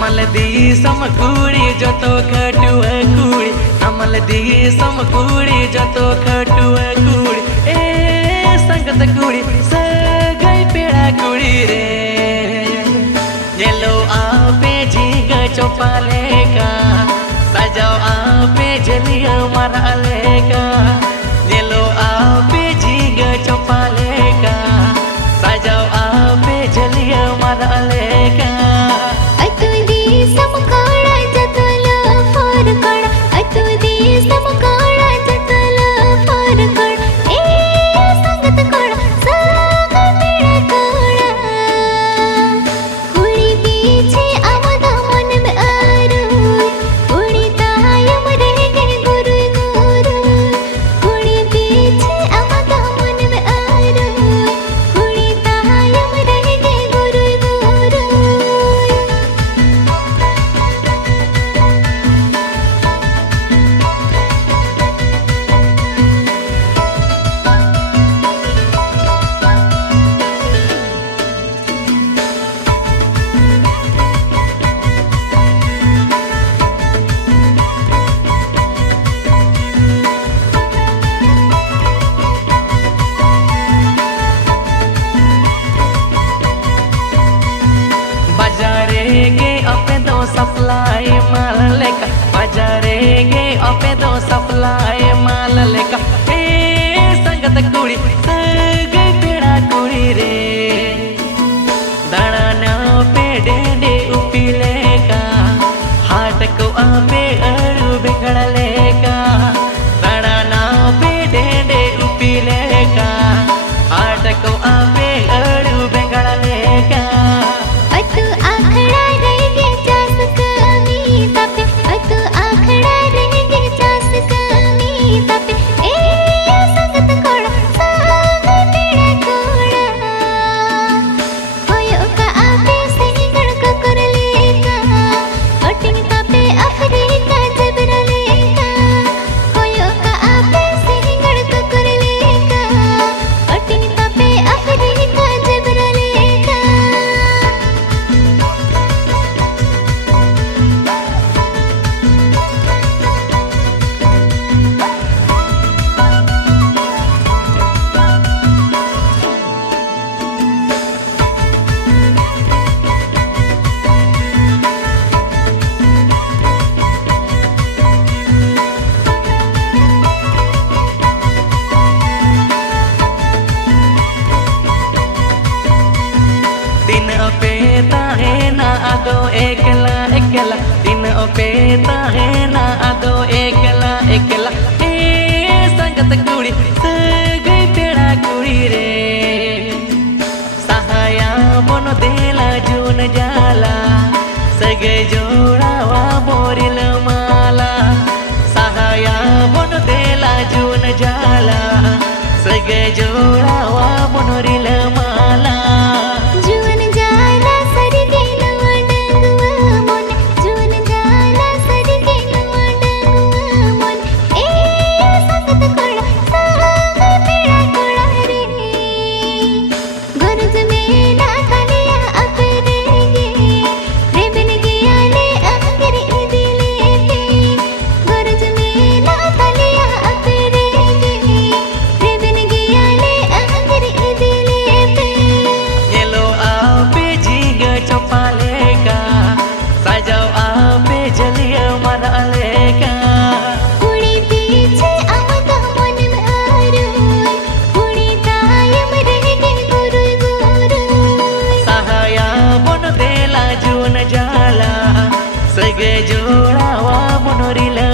नमल दी समकुड़ी जो तो खटुआ कुड़ी नमल दी समकुड़ी जो तो खटुआ कुड़ी ए संगत कुड़ी सगई पेड़ा कुड़ी रे येलो आपे झींग चौपाले का सजाओ आपे जलिया मराले का येलो आपे झींग चौपाले का सजाओ आपे जलिया मराले का सप्लाई माल लेका बजारेगे अपे दो सप्लाई माल लेका ए संगत कुड़ी सगई पेड़ा कुड़ी रे दाना पे डेंडे उपी लेका हाट को आपे अड़ू बिगड़ लेका दाना पे डेंडे उपी लेका हाट को आपे अड़ू बिगड़ लेका आदो एकला एकला दिन ओपेता है ना आदो एकला एकला ए संगत कुड़ी सगई पेड़ा कुड़ी रे सहाया बन देला जून जाला सगई जोड़ावा मोरिल माला सहाया बन देला जून जाला सगई जोड़ावा मोरिल माला सगे जोड़ावा मनोरिला